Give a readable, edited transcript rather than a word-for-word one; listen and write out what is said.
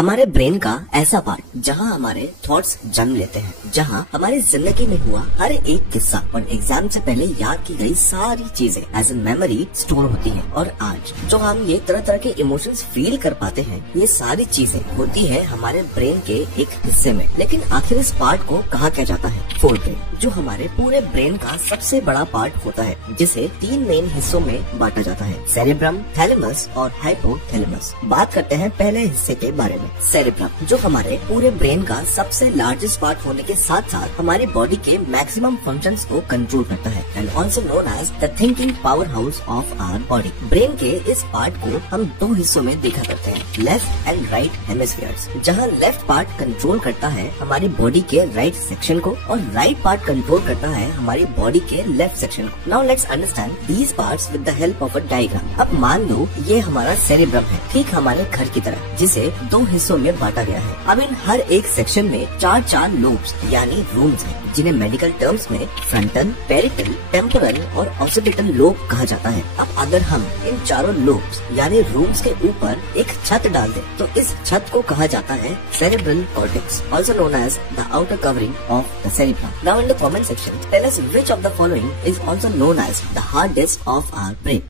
हमारे ब्रेन का ऐसा पार्ट जहां हमारे थॉट्स जन्म लेते हैं, जहां हमारी जिंदगी में हुआ हर एक किस्सा और एग्जाम से पहले याद की गई सारी चीजें एज ए मेमोरी स्टोर होती हैं। और आज जो हम ये तरह तरह के इमोशंस फील कर पाते हैं, ये सारी चीजें होती है हमारे ब्रेन के एक हिस्से में। लेकिन आखिर इस पार्ट को कहा क्या जाता है? फोर ब्रेन, जो हमारे पूरे ब्रेन का सबसे बड़ा पार्ट होता है, जिसे तीन मेन हिस्सों में बांटा जाता है, सेरेब्रम, थैलेमस और हाइपोथैलेमस। बात करते हैं पहले हिस्से के बारे में। सेरेब्रम, जो हमारे पूरे ब्रेन का सबसे लार्जेस्ट पार्ट होने के साथ साथ हमारी बॉडी के मैक्सिमम फंक्शंस को कंट्रोल करता है and also known as the thinking power house of our body. Brain के इस पार्ट को हम दो हिस्सों में देखा करते हैं, लेफ्ट एंड राइट हेमिस्फीयर्स। जहां लेफ्ट पार्ट कंट्रोल करता है हमारी बॉडी के राइट सेक्शन को और राइट पार्ट कंट्रोल करता है हमारी बॉडी के लेफ्ट सेक्शन को। Now let's understand these parts with the help of a diagram. अब मान लो ये हमारा सेरेब्रम है, ठीक हमारे घर की तरह, जिसे दो हिस्सों में बांटा गया है। अब इन हर एक सेक्शन में चार चार लोब्स यानी रूम्स हैं, जिन्हें मेडिकल टर्म्स में फ्रंटल, पेरिटल, टेम्पोरल और ऑक्सीपिटल लोब कहा जाता है। अब अगर हम इन चारों लोब्स यानी रूम्स के ऊपर एक छत डाल दें, तो इस छत को कहा जाता है cerebral cortex, also known as the outer covering of the cerebrum. Now in the comment section, tell us which of the following is also known as the hard disk of our brain.